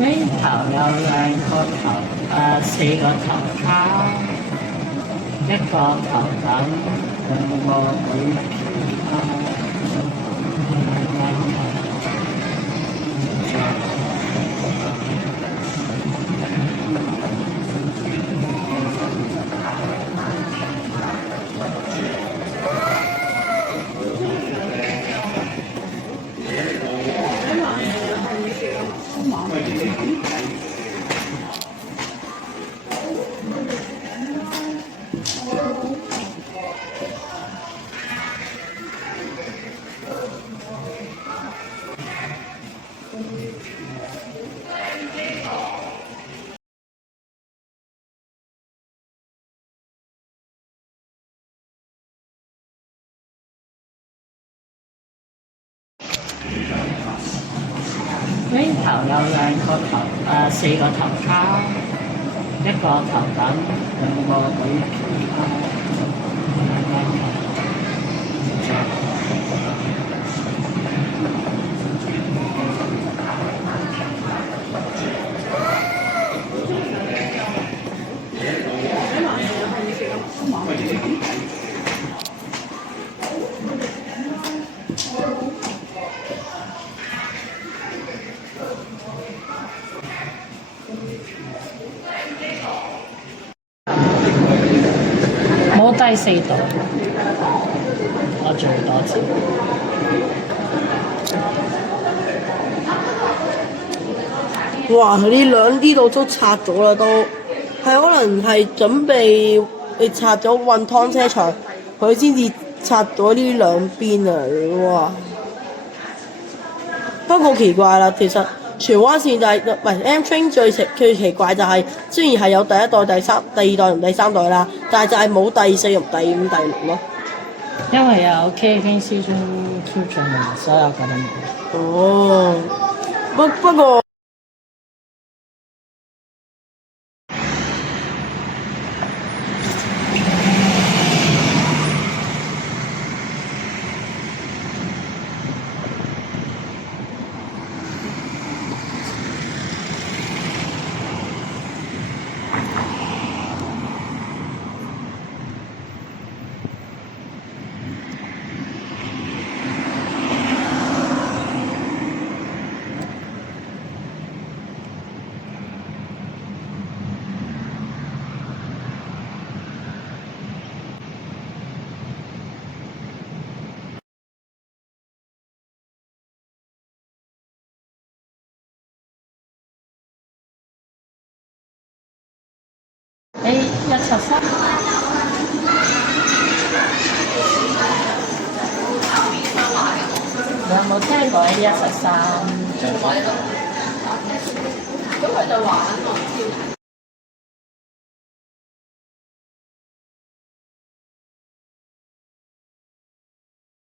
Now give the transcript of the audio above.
呢頭有2個頭，4個頭卡，1個頭等，2個會卡。呢頭有2個頭，4個頭卡，1個頭等，2個會卡。冇低4度，我最多次。哇！佢呢度都拆咗啦，都係可能係準備你拆咗運湯車場，佢先至拆咗呢兩邊啊！哇！不過奇怪啦，其實荃灣線就係唔係 M Train 最奇怪就係、雖然係有第一代、第二代同第三代啦，但係就係冇第4同第5、第6咯。因為有 KK Season 2進嚟，所以我覺得冇。哦，不過。A173，你有冇聽過 A173？咁佢就玩